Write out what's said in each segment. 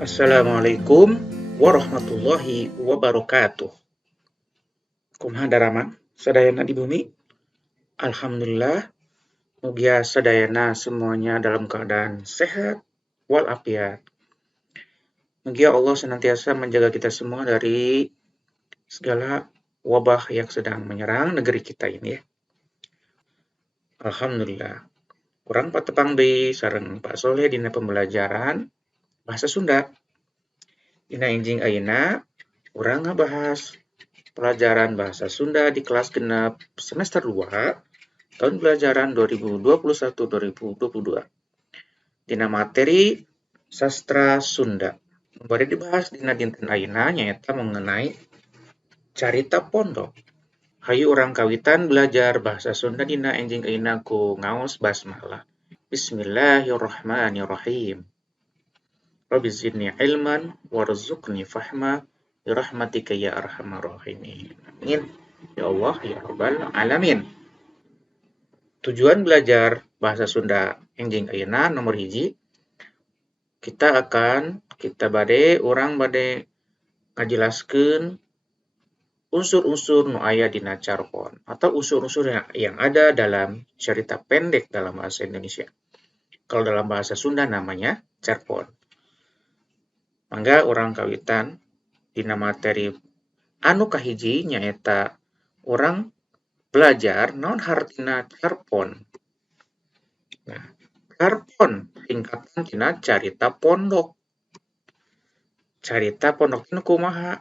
Assalamualaikum warahmatullahi wabarakatuh. Kumaha daraman sadayana di bumi? Alhamdulillah, mugia sadayana semuanya dalam keadaan sehat walafiat. Mugia Allah senantiasa menjaga kita semua dari segala wabah yang sedang menyerang negeri kita ini ya. Alhamdulillah. Kurang patepang deui sareng Pak Soleh dina pembelajaran bahasa Sunda. Dina enjing ayeuna urang ngabahas pelajaran bahasa Sunda di kelas genep semester 2 tahun pelajaran 2021-2022 dina materi sastra Sunda. Bari dibahas dina dinten ayeuna nyaeta mengenai carita pondok. Hayu urang kawitan belajar bahasa Sunda dina enjing ayeuna ku ngaos basmalah. Bismillahirrahmanirrahim. Rabbi zidni ilman warzuqni fahma birahmatika ya arhamar rahimin. Amin. Ya Allah ya Rabbal alamin. Tujuan belajar bahasa Sunda enjing ayeuna nomor hiji, kita bade ngajelaskeun unsur-unsur nu aya dina carpon atau unsur-unsur yang ada dalam cerita pendek dalam bahasa Indonesia. Kalau dalam bahasa Sunda namanya carpon. Mangga urang kawitan dina materi anu kahiji nyaeta urang belajar naon hartina carpon. Nah, carpon singkatan tina carita pondok. Carita pondok teh kumaha?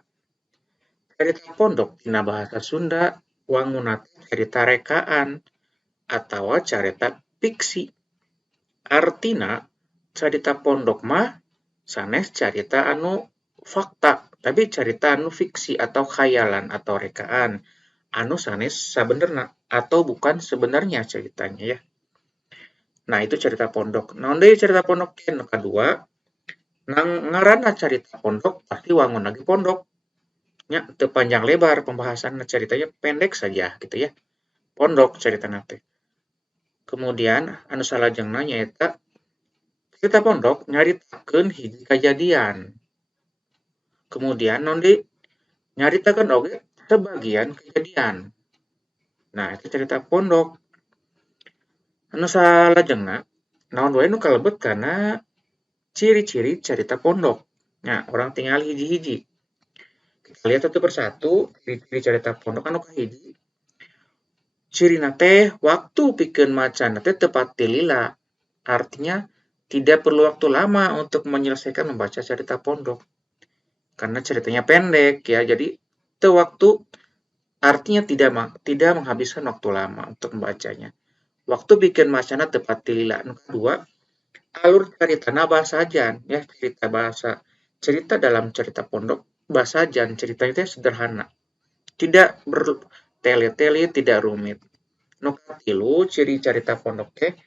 Carita pondok tina bahasa Sunda wangunna carita rekaan atawa carita fiksi. Artina carita pondok mah sanes carita anu fakta, tapi carita anu fiksi atau khayalan atau rekaan anu sanes sabenerna atau bukan sebenarnya ceritanya ya. Nah, itu cerita pondok. Naon deui carita pondok teh? Nu kadua, ngaranna carita pondok pasti wangun lagi pondok. Nya teu panjang lebar pembahasanna, ceritanya pendek saja gitu ya. Pondok caritana teh. Kemudian anu salajengna nyaeta cerita pondok nyaritakeun hiji kajadian. Kemudian naon deui? Nyaritakeun oge sebagian kejadian. Nah, itu cerita pondok. Anu salajengna naon wae nu kalebet kana ciri-ciri cerita pondok. Nah, orang tinggal hiji-hiji. Kita lihat satu persatu ciri-ciri cerita pondok anu kahiji. Cirina teh waktu pikeun macana teh teu pati lila. Artinya tidak perlu waktu lama untuk menyelesaikan membaca cerita pondok. Karena ceritanya pendek ya, jadi teu waktu artinya tidak menghabiskan waktu lama untuk membacanya. Waktu bikin macana teu pati lila. Nu kadua, alur caritana basajan ya, cerita dalam cerita pondok basajan, ceritanya teh sederhana. Tidak bertele-tele, tidak rumit. Nu katilu ciri carita pondok teh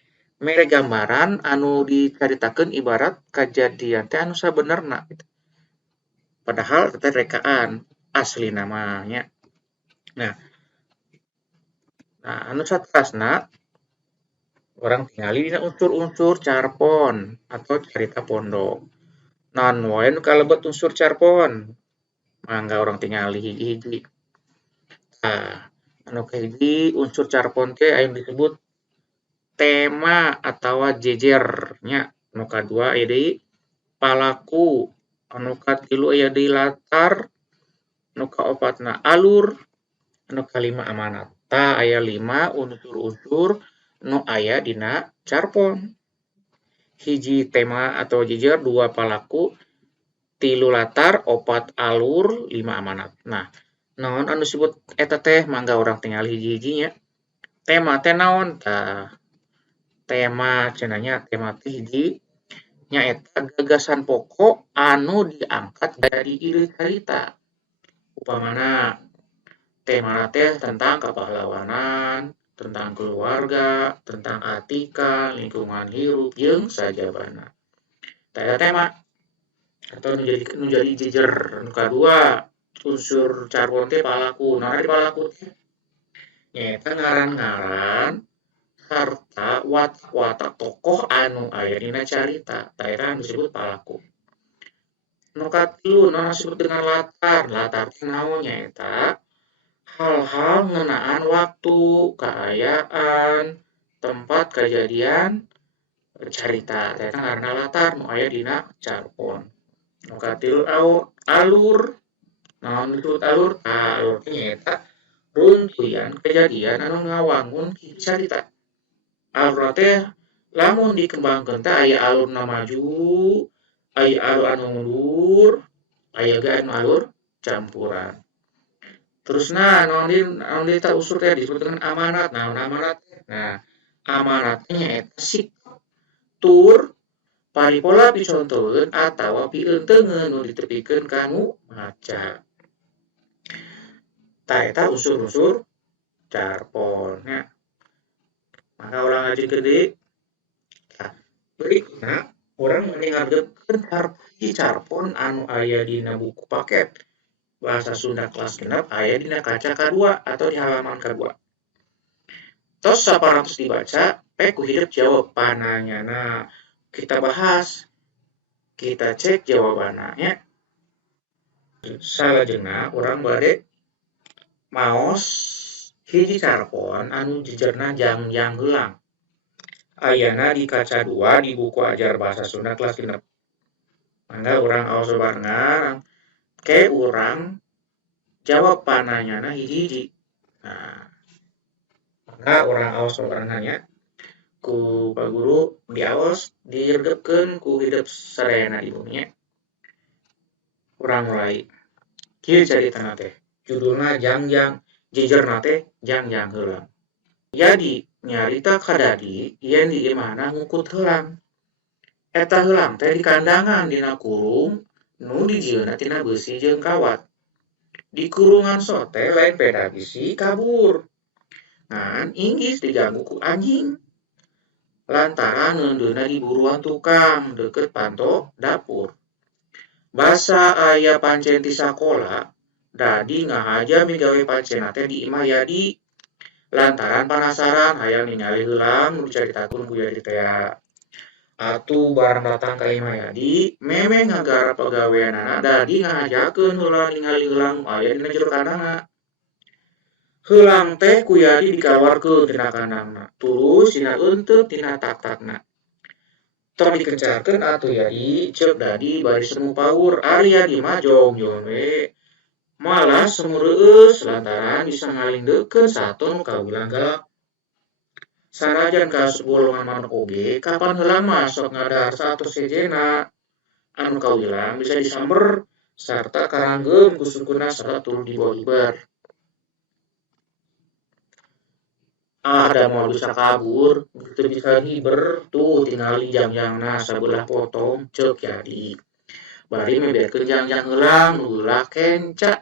mere gambaran anu dicaritakeun ibarat kajadian teh anu sabenerna. Padahal teh rekaan asli namanya. Nah, anu saterasna orang tingali dina unsur-unsur carpon atau carita pondok. Naon wae nu kalebet unsur carpon? Mangga orang tingali hiji-hiji. Nah, anu kahiji unsur carpon teh aya disebut tema atawa jejer nya. Nu kadua aya deui palaku, anu katilu aya deui latar, nu kaopatna alur, anu kalima amanat. Tah aya 5 unsur-unsur nu aya dina carpon. Hiji tema atau jejer, 2 palaku, 3 latar, 4 alur, 5 amanat. Nah, naon anu disebut eta teh? Mangga urang tingali hiji-hiji nya. Tema teh naon? Tah, tema cenah nya tema teh hiji nyaeta gagasan pokok anu diangkat dari iri carita. Upamana tema teh tentang kepahlawanan, tentang keluarga, tentang etika, lingkungan hirup, jeung sajabana. Tah tema atau nu jadi jejer nu kadua unsur carpon teh palaku. Nah, di palaku teh nyaeta ngaran-ngaran sarta watak-watak tokoh anu aya dina carita. Tah eta disebut palaku. Nu katilu naon disebut dengan latar. Latar teh naon nyaeta hal-hal ngeunaan waktu, kaayaan, tempat kejadian, carita. Eta ngaranna latar nu aya dina carpon. Nu katilu alur. Naon disebut alur? Alur teh nyaeta runtuyan kejadian anu ngawangun carita. Alur teh lamun dikembangkeun teh aya alur nu maju, aya alur anu mundur, aya ge anu alur campuran. Terusna naon deui tah usur teh disebut dengan amanat. Naon amanat teh? Nah, amanat teh nyaeta sikap, tur, paripola picontoheun atawa pireunteungeun nu ditepikeun ka nu maca. Tah eta usur-usur carpon nya. Mangga urang ngajikeun deui. Tah, berikutna urang meni ngarepkeun hiji carpon anu aya dina buku paket Bahasa Sunda kelas genep aya dina kaca kadua atau di halaman kadua. Tos 800 dibaca, ku hirup jawab pananyana. Kita bahas, kita cek jawabannya. Salajengna urang bade maos hiji carpon anu jejerna jangjang heulang. Ayana di kaca 2 di buku ajar bahasa Sunda kelas genep. Mangga urang aos barengan, ke urang jawab pananyana hiji-hiji. Nah, mangga urang aos barengannya. Ku Pak Guru diaos diregepkeun ku hidup sadayana di bumi nya. Urang mulai. Kieu caritana teh. Judulna Jangjang, jejerna teh jangjang heulang. Jadi nyarita kadadi yen di imahna ngukut heulang. Eta heulang teh di kandangan dina kurung nu dijieunna tina beusi jeung kawat. Di kurungan sote lain peda bisi kabur. Ngan inggis diganggu ku anjing. Lantaran neundeuna diburuan tukang deket panto dapur. Basa aya pancen ti sakola, dadi ngahaja migawe pancena teh di imah Yadi. Lantaran penasaran hayang ningali heulang nu dicaritakeun ku Yadi teh. Atuh bareng datang ka imah Yadi, memeh ngagarap pagaweanana dadi ngahajakeun heula ningali heulang nu aya dina jero kandangna. Heulang teh ku Yadi dikaluarkeun tina kandangna, tulus dina eunteuk tina tak-takna. Tong dikencarkeun atuh Yadi ceuk dadi bari semu paur, ari Yadi mah jong-jong we. Malah semu reueus lantaran bisa ngalingdeukkeun saton nu kawilang galak. Sanajan kaasup golongan manuk oge, kapan heula mah sok ngadahar satos sejena anu kawilang bisa disamber sarta karanggeum ku sukunna sarta tuluy dibawa ibar. Ada mau bisa kabur, teu bisa hiber, tuh tingali jangjangna sabelah potong ceuk Yadi. Bari membekeun jangjang heulang nu heulah kenca.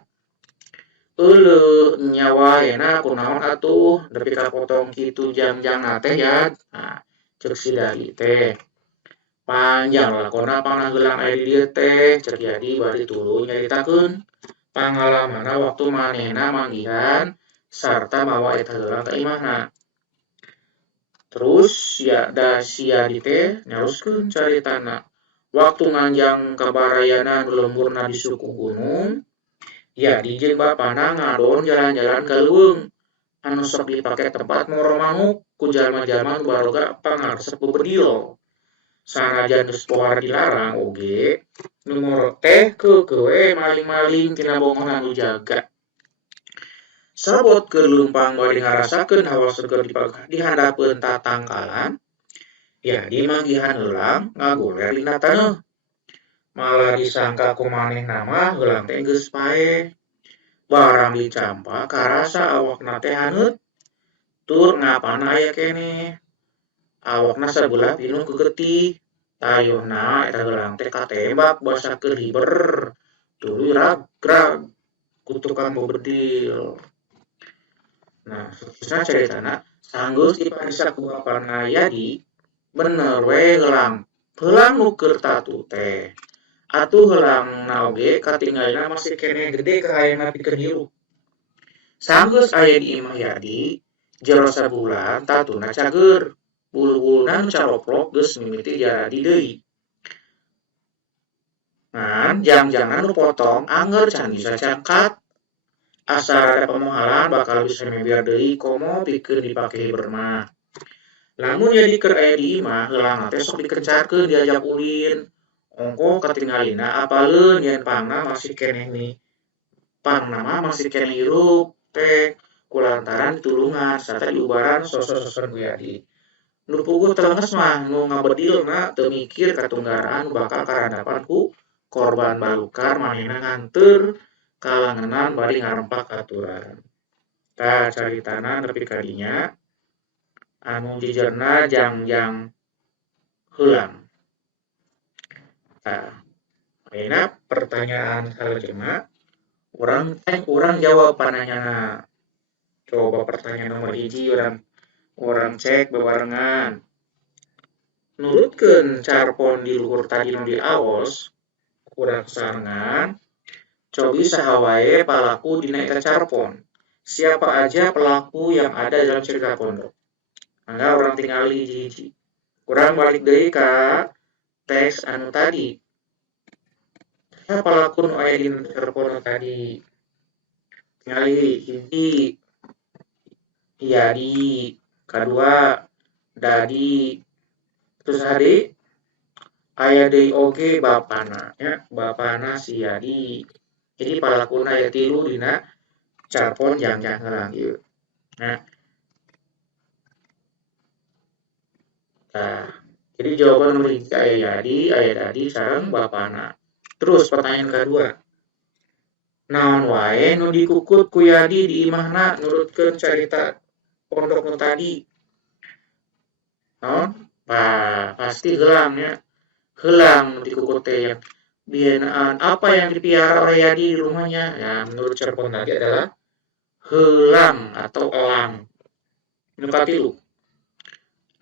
Euleuh nya waena kunaon atuh nepi ka potong kitu jangjangna teh Yad. Nah, ceuk si Dali teh. Panjang lakonna panah heulang aya di dieu teh, ceuk Yadi bari tuluy nyaritakeun pangalamanna waktu manehna manggihan sarta mawa eta heulang ka imahna. Terus si Yadi teh nyaroskeun caritana. Waktu nganjang kabarayana nu lemburna di suku gunung, Yadi jeung bapana ngadon jalan-jalan ka leuweung anu sok dipake tempat moro manuk ku jalma-jalma nu baroga pangaresep bebedio. Sanajan geus pohar dilarang oge, nu moro teh keukeuh we maling-maling tina bongonan nu jaga. Sabot keur leumpang bari ngarasakeun hawa seger di handapeun tatangkalan, Yadi manggihan heulang ngagoler dina taneuh. Malah disangka ku manehna mah heulang teh geus paeh. Barang dicampa karasa awakna teh haneut, tur ngapana aya keneh. Awakna sabelah pinuh ku getih. Tayohna eta heulang teh katembak basakeun hiber, tuluy ragrag ku tukang bebedil. Nah, saterusna caritana sanggeus dipariksa ku bapana Yadi, bener we heulang nu keur tatu teh. Atuh heulangna oge katinggalna masih keneh gede kahayangna pikeun hirup. Sanggeus aya di imah Yadi, jero sabulan tatuna cager. Bulu-buluna nu caloplok geus mimiti jadi deui. Ngan jangan nu potong angger can bisa cangkat asal ada pemohalan bakal bisa membiar deui komo pikeun dipake bermah. Lamun jadi keur aya di imah heulang teh sok dikencarkeun diajak ulin. Ongko katinggalina apaleun yen pangna masih keneh nih. Pangna mah masih keneh hirup teh kulantaran ditulungan sarta diubaran sosok-sosok ku Yadi. Nu puguh telenges mah nu ngabedilna teu mikir katunggaraan bakal karadapan ku korban balukar manehna nganteur kalangenan bari ngarempak aturan. Tah caritana nepi ka dinya anu jijerna jangjang heulang. Tah, ayeuna pertanyaan salajengna urang jawab pananyana. Coba pertanyaan nomor hiji urang cek bebarengan. Nurutkeun carpon di luhur tadi nu diaos, urang sarangan cobi saha wae pelaku dina eta carpon. Siapa aja pelaku yang ada dalam cerita pondok. Mangga orang tingali hiji-hiji. Urang balik deui ka teks anu tadi. Siapa pelaku nu aya dina carpon tadi? Tingali hiji Iyadi, kadua Dadi, terus hari aya deui oge bapana nya, bapana si Yadi. Jadi palakuna aya 3 dina carpon jangjang heulang ieu. Nah, tah jadi jawaban nomor hiji aya Yadi, aya Dadi sareng bapana. Terus pertanyaan kedua. Naon wae nu dikukut ku Yadi di imahna nurutkeun carita pondok nu tadi? Naon? Pasti heulang nya. Heulang nu dikukut teh yang bienaan apa yang dipiara oleh Yadi di rumahnya? Ya, menurut cerpon tadi adalah heulang atau elang. Nu katilu.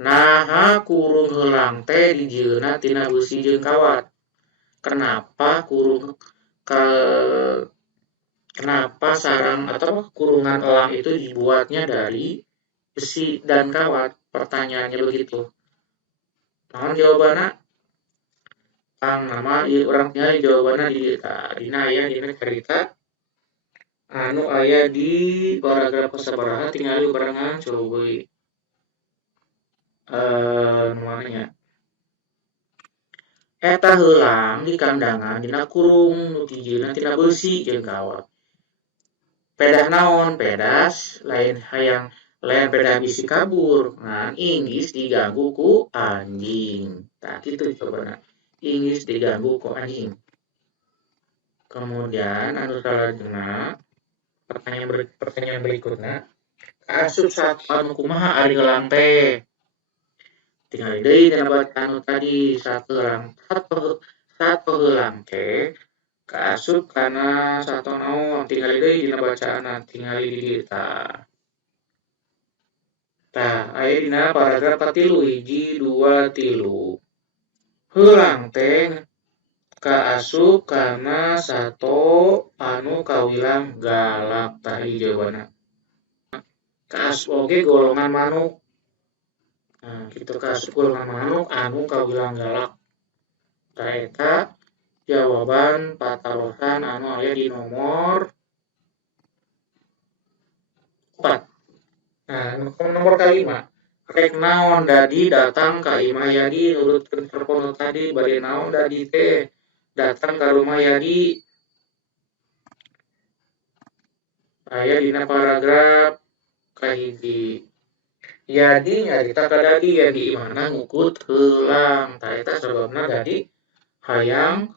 Naha kurung heulang teh dijieuna tina beusi jeung kawat. Kenapa kenapa sarang atau kurungan elang itu dibuatnya dari besi dan kawat? Pertanyaannya begitu. Naon jawabanna? Kang nama ieu urang nyari jawabanna di dina aya dina carita anu aya di paragraf kasabaraha tingali barengan coba deui. Nu mana nya? Eta heulang di kandangan dina kurung nu tijieuna tina beusi jeung kawat. Pedah naon? Pedas lain pedah bisi kabur. Ngan inggis diganggu ku anjing. Tah kitu cobana. Inggis diganggu ku anjing. Kemudian anu salajengna pertanyaan berikutnya. Kaasup satu anu kumaha ari heulang teh? Tingali deui tina bacaan anu tadi satu heulang teh kaasup kana sato naon? Tingali deui dina bacaanna tingali di dieu tah. Tah aya dina paragraf katilu 1, 2, 3. Heulang teh kaasup kana sato anu kawilang galak tah ieu jawabanna. Kaasup oge golongan manuk. Nah, kitu kaasup golongan manuk anu kawilang galak. Tah eta jawaban patalosan anu aya di nomor 4. Nah, nomor kalima. Rek naon Dadi datang ka imah Yadi nurutkeun cerpon tadi bade naon Dadi teh datang ka rumah Yadi. Aya dina paragraf kahiji. Yadi nyarita ka Dadi yang di imahna ngukut heulang. Tah eta sababna Dadi hayang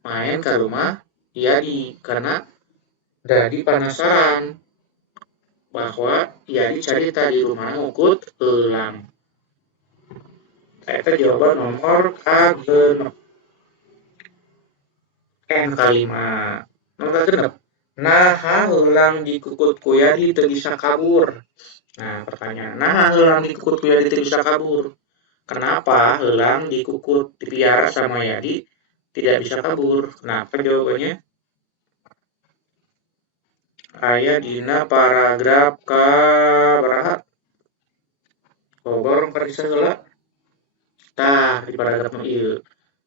main ka rumah Yadi karena Dadi penasaran bahwa Yadi carita di rumahna ngukut heulang. Eta jawaban nomor kagenep. Kalima. Nomor kagenep. Naha heulang dikukut ku Yadi teu bisa kabur. Nah, pertanyaan. Naha heulang dikukut ku Yadi teu bisa kabur? Kenapa heulang dikukut dipiara sama Yadi tidak bisa kabur? Kenapa jawabannya? Aya dina paragraf kabaraha? Gorong parisa heula. Tah di paragraf nu ieu.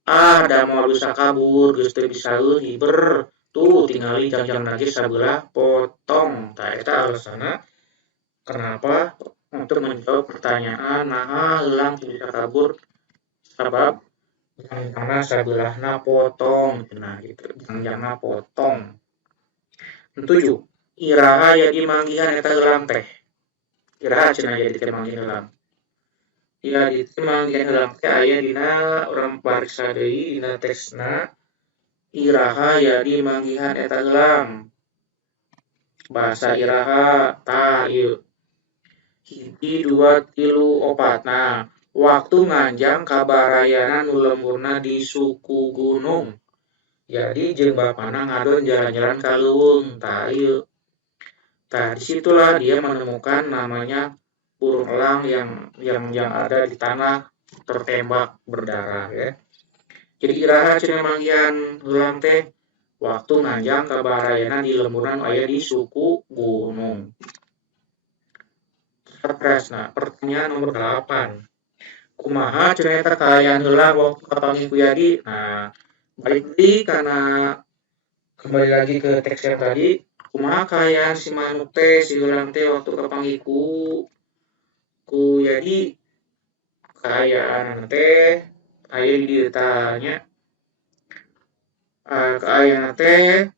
Ada mau bisa kabur geus teu bisa hiber tuh tingali jangjang lagi sabelah potong. Tah eta alasanna kenapa untuk menjawab pertanyaan nah heula bisa kabur sabab jangjangna sabelahna potong nah gitu jangjangna potong. 7. Iraha jadi manggihan eta heulang teh. Iraha cenah jadi teh manggihan heulang. Ya di teh manggihan heulang teh aya dina urang pariksa deui dina teksna iraha jadi manggihan eta heulang. Bahasa iraha tah ieu. Hiji dua tilu opat. Nah, waktu nganjang kabarayana nu lemburna di suku gunung. Jadi jeung bapana ngadon jalan-jalan ka leuweung. Tah ieu. Tah disitulah dia menemukan namanya burung elang yang ada di tanah tertembak berdarah ya. Jadi iraha cenah manggihan heulang teh waktu nganjang kabarayana di lemburan aya di suku gunung. Tertresna, pertanyaan nomor 8. Kumaha cenah eta kaayaan heula waktu kapanggih ku Yadi? Nah, balik deui kana kembali lagi ke teks yang tadi. Kumaha kaayaan si manuk teh si heulang teh waktu kapanggih ku Yadi? Kaayaan teh aya di dieu tanya. Kaayaan teh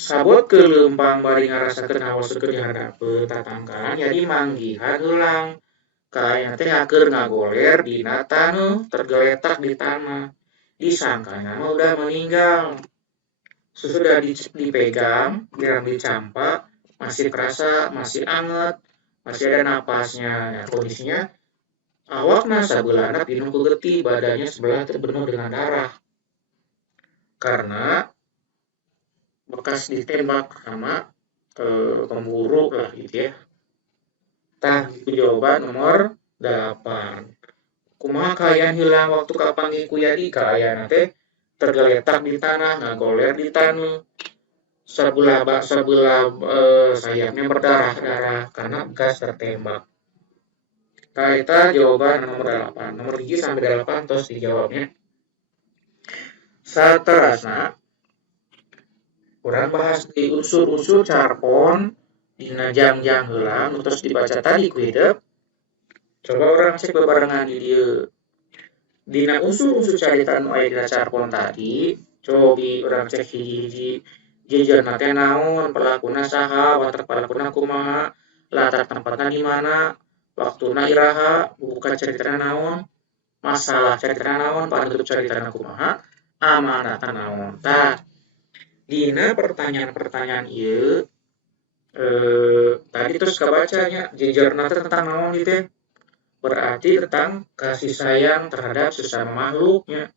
sabot ke leumpang bari ngarasakeun hawa seger dihadapeun tatangkalan jadi manggihan heulang. Kaayana teh keur ngagoler dina taneuh tergeletak di tanah. Disangkanya mah udah meninggal. Sesudah dipegang, diambil campak, masih kerasa, masih anget, masih ada napasnya. Ya, kondisinya awakna sabelahna pinuh ku getih, badannya sebelah terpenuh dengan darah. Karena bekas ditembak sama pemburu lah gitu ya. Tah itu jawaban nomor 8. Kumaha kaayaan hilang waktu kapanggih ku Yadi? Kaayana teh tergeletak di tanah, ngagoler di tanah. Sebelah sayapnya berdarah-darah karena bekas tertembak. Tah eta jawaban nomor 8. Nomor 1 sampai 8 tos dijawabnya. Saterasna urang bahas di unsur-unsur carpon dina jangjang heulang terus dibaca tadi ku hideuk. Coba orang cek bebarengan di dieu. Dina unsur-unsur carita nu aya dina carpon tadi, cobi urang cek hiji-hiji jejerna teh naon, pelakuna saha, watak pelakuna kumaha, latar tempatna di mana, waktuna iraha, buka caritana naon, masalah caritana naon, panutup caritana kumaha, amanatna naon. Tah, dina pertanyaan-pertanyaan ieu tadi terus kabacanya jejerna teh tentang naon ieu teh? Berarti tentang kasih sayang terhadap sesama makhluknya.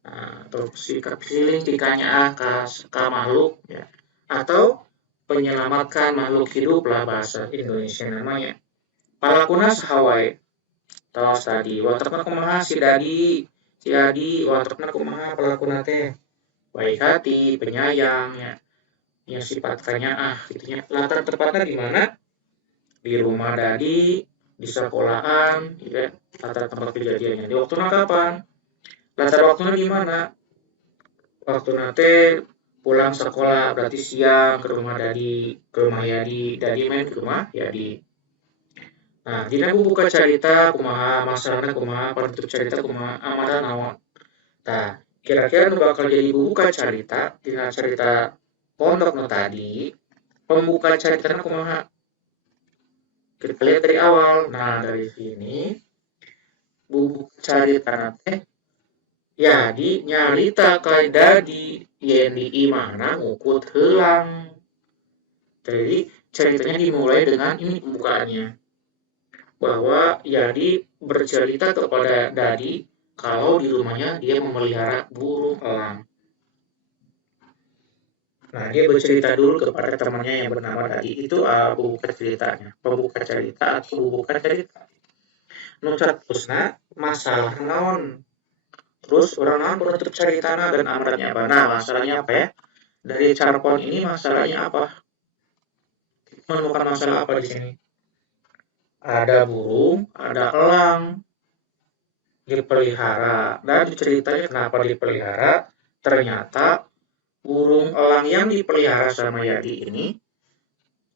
Nah, atau sikap feeling tikanya ke makhluk ya. Atau menyelamatkan makhluk hidup lah bahasa Indonesia namanya. Palakuna sahawai. Tos tadi, watakna kumaha si Dadi, watakna kumaha palakuna teh. Baik hati, penyayang ya. Ya sifat kanyaah gitu ya. Latar tempatnya di mana? Di rumah Dadi, di sekolahan, ya, latar tempat kejadiannya. Di waktu kapan? Latar waktunya gimana? Waktu nanti pulang sekolah berarti siang ke rumah Yadi, Dadi main ke rumah Yadi. Nah, dina buka cerita kumaha masalahna kumaha penutup cerita kumaha amarna naon. Nah, kira-kira nu bakal jadi buka cerita dina cerita pondok nu tadi, pembuka ceritanya kumaha? Kita lihat dari awal. Nah, dari sini buku cerita teh Yadi nyarita ka Dadi yen di imana ngukut heulang. Jadi ceritanya dimulai dengan ini pembukaannya. Bahwa Yadi bercerita kepada Dadi kalau di rumahnya dia memelihara burung elang. Nah, dia bercerita dulu kepada temannya yang bernama Dadi. Itu pembuka ceritanya. Pembuka cerita atau pembuka cerita. Nu terusna masalah naon. Terus orang naon penutup ceritana dan amarnya apa? Nah, masalahnya apa ya? Dari carpon ini masalahnya apa? Menemukan masalah apa di sini? Ada burung, ada elang. dipelihara. Dan ceritanya kenapa dipelihara, ternyata burung elang yang dipelihara sama Yadi ini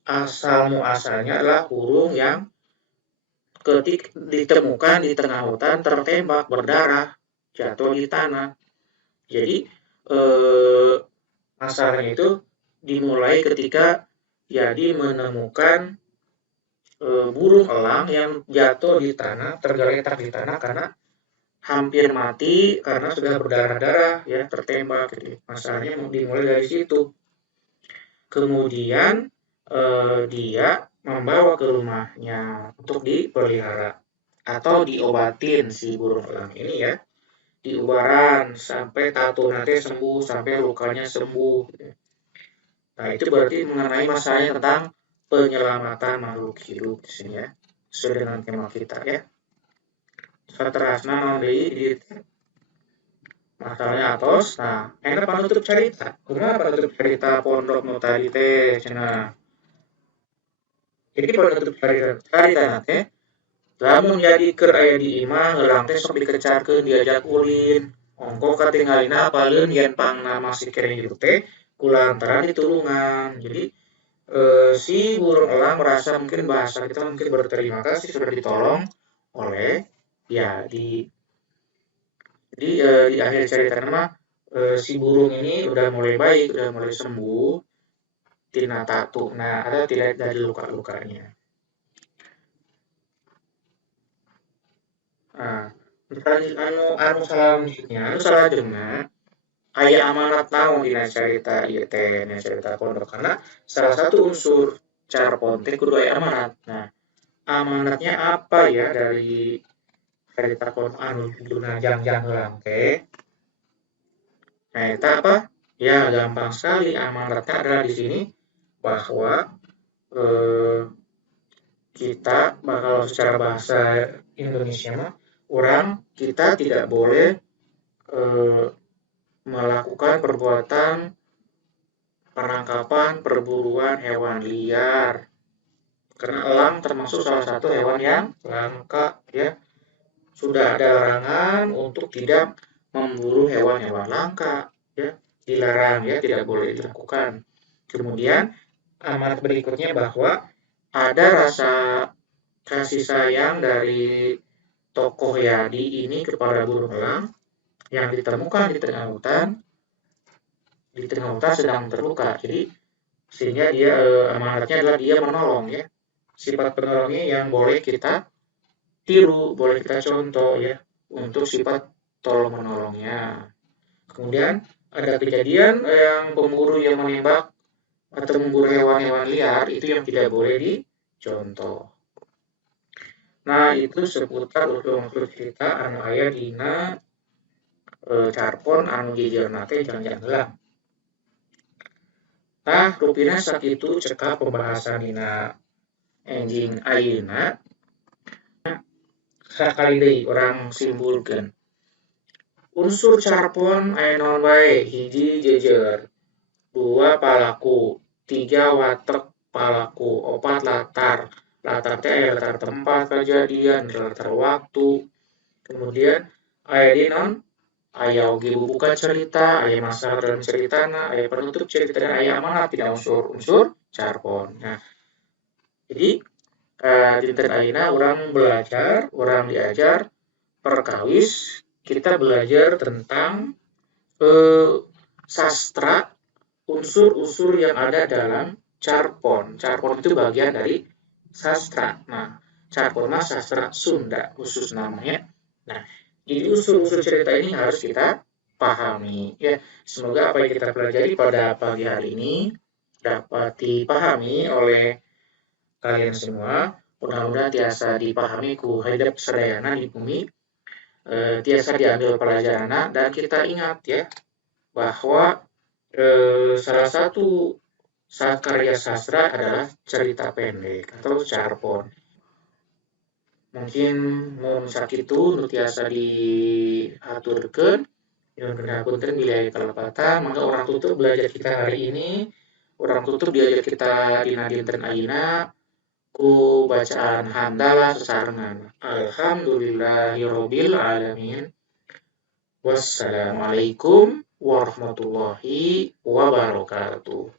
asal muasalnya adalah burung yang ketika ditemukan di tengah hutan tertembak berdarah jatuh di tanah. Jadi masalahnya itu dimulai ketika Yadi menemukan burung elang yang jatuh di tanah, tergeletak di tanah karena hampir mati karena sudah berdarah-darah ya, tertembak. Jadi masalahnya dimulai dari situ. Kemudian dia membawa ke rumahnya untuk dipelihara atau diobatin si burung elang ini ya, diubaran sampai tato nanti sembuh, sampai lukanya sembuh. Nah, itu berarti mengenai masalahnya tentang penyelamatan makhluk hidup di sini ya, sesuai dengan tema kita ya. Satrasna di masalahnya atos. Nah, enak penutup cerita. Kumaha penutup cerita pondok nu tadi teh cenah. Jadi penutup cerita teh lamun jadi keur aya di imah heulang teh sok dikecarkeun diajak ulin. Ongko katinggalina apaleun yen pangna masih kene hidup teh kulantaran ditulungan. Jadi si burung elang merasa mungkin bahasa kita mungkin berterima kasih sudah ditolong oleh ya di akhir cerita nama si burung ini udah mulai baik, udah mulai sembuh, tina tatu, nah atau tidak dari luka-lukanya. Nah, anu selanjutnya, anu selanjutnya, aya amanat naon dina cerita ieu teh, dina cerita pondok karena salah satu unsur carpon teh kudu aya amanat. Nah, amanatnya apa ya dari cerita pondok anu judulna Jangjang Heulang teh? Nah, itu apa? Ya, gampang sekali. Amanatnya adalah di sini bahwa eh, kita bakal secara bahasa Indonesia mah, orang kita tidak boleh eh, melakukan perbuatan penangkapan, perburuan hewan liar. Karena elang termasuk salah satu hewan yang langka, ya. Sudah ada larangan untuk tidak memburu hewan-hewan langka, ya. Dilarang, ya, tidak boleh dilakukan. Kemudian amanat berikutnya bahwa ada rasa kasih sayang dari tokoh Yadi ini kepada burung elang yang ditemukan di tengah hutan sedang terluka. Jadi sehingga dia amanatnya adalah dia menolong ya. Sifat penolongnya yang boleh kita tiru, boleh kita contoh ya untuk sifat tolong menolongnya. Kemudian ada kejadian yang pemburu yang menembak atau memburu hewan-hewan liar itu yang tidak boleh dicontoh. Nah, itu seputar unsur cerita anu aya dina carpon anu jejerna teh Jangjang Heulang. Tah rupina sakitu cekap pembahasan dina enjing ayeuna. Sakali deui urang simpulkeun. Unsur carpon aya naon bae? Hiji jejer, 2 palaku, 3 watek palaku, 4 latar. Latar teh aya latar tempat kejadian, latar waktu. Kemudian aya di naon? Aya oge buka cerita, aya masalah dalam ceritana, aya penutup cerita dan aya amanat tina unsur-unsur carpon. Nah, jadi dinten ayeuna urang belajar, urang diajar perkawis kita belajar tentang sastra unsur-unsur yang ada dalam carpon. Carpon itu bagian dari sastra. Nah, carpon mah sastra Sunda khusus namanya. Nah, jadi unsur-unsur cerita ini harus kita pahami ya. Semoga apa yang kita pelajari pada pagi hari ini dapat dipahami oleh kalian semua. Mudah-mudahan tiasa dipahami ku hadap sadayana di bumi, tiasa diambil pelajaran dan kita ingat ya bahwa salah satu karya sastra adalah cerita pendek atau carpon. Mungkin mau sakitu nu tiasa diaturkeun nyuhun punten bila aya kalepatan maka orang tutup belajar kita hari ini, orang tutup diajar kita dina dinten ayeuna. ku bacaan hamdalah sesarengan. Alhamdulillahirabbil alamin. Wassalamualaikum warahmatullahi wabarakatuh.